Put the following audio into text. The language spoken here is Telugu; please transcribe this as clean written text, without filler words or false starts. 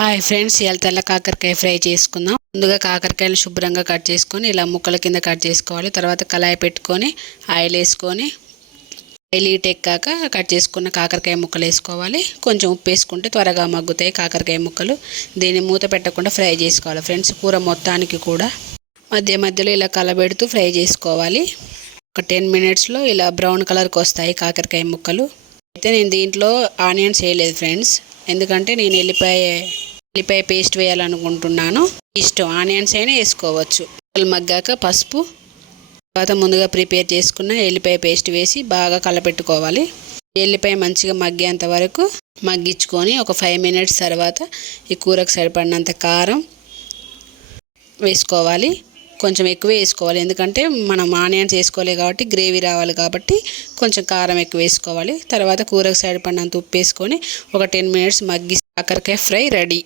హాయ్ ఫ్రెండ్స్, ఇవాళ తెల్ల కాకరకాయ ఫ్రై చేసుకుందాం. ముందుగా కాకరకాయలు శుభ్రంగా కట్ చేసుకొని ఇలా ముక్కల కింద కట్ చేసుకోవాలి. తర్వాత కళాయి పెట్టుకొని ఆయిల్ వేసుకొని ఆయిల్ హీట్ ఎక్కాక కట్ చేసుకున్న కాకరకాయ ముక్కలు వేసుకోవాలి. కొంచెం ఉప్పు వేసుకుంటే త్వరగా మగ్గుతాయి కాకరకాయ ముక్కలు. దీన్ని మూత పెట్టకుండా ఫ్రై చేసుకోవాలి ఫ్రెండ్స్. కూర మొత్తానికి కూడా మధ్య మధ్యలో ఇలా కలబెడుతూ ఫ్రై చేసుకోవాలి. ఒక 10 మినిట్స్లో ఇలా బ్రౌన్ కలర్కి వస్తాయి కాకరకాయ ముక్కలు. అయితే నేను దీంట్లో ఆనియన్స్ వేయలేదు ఫ్రెండ్స్, ఎందుకంటే నేను ఎల్లిపాయ పేస్ట్ వేయాలనుకుంటున్నాను. ఇష్టం, ఆనియన్స్ అయినా వేసుకోవచ్చు. మగ్గాక పసుపు, తర్వాత ముందుగా ప్రిపేర్ చేసుకున్న ఎల్లిపాయ పేస్ట్ వేసి బాగా కలపెట్టుకోవాలి. ఎల్లిపాయ మంచిగా మగ్గేంత వరకు మగ్గించుకొని ఒక 5 మినిట్స్ తర్వాత ఈ కూరకు సరిపడినంత కారం వేసుకోవాలి. కొంచెం ఎక్కువ వేసుకోవాలి, ఎందుకంటే మనం ఆనియన్స్ వేసుకోలేదు కాబట్టి గ్రేవీ రావాలి కాబట్టి కొంచెం కారం ఎక్కువ వేసుకోవాలి. తర్వాత కూరకు సరిపడినంత ఉప్పు వేసుకొని ఒక 10 మినిట్స్ మగ్గి కాకరకాయ ఫ్రై రెడీ.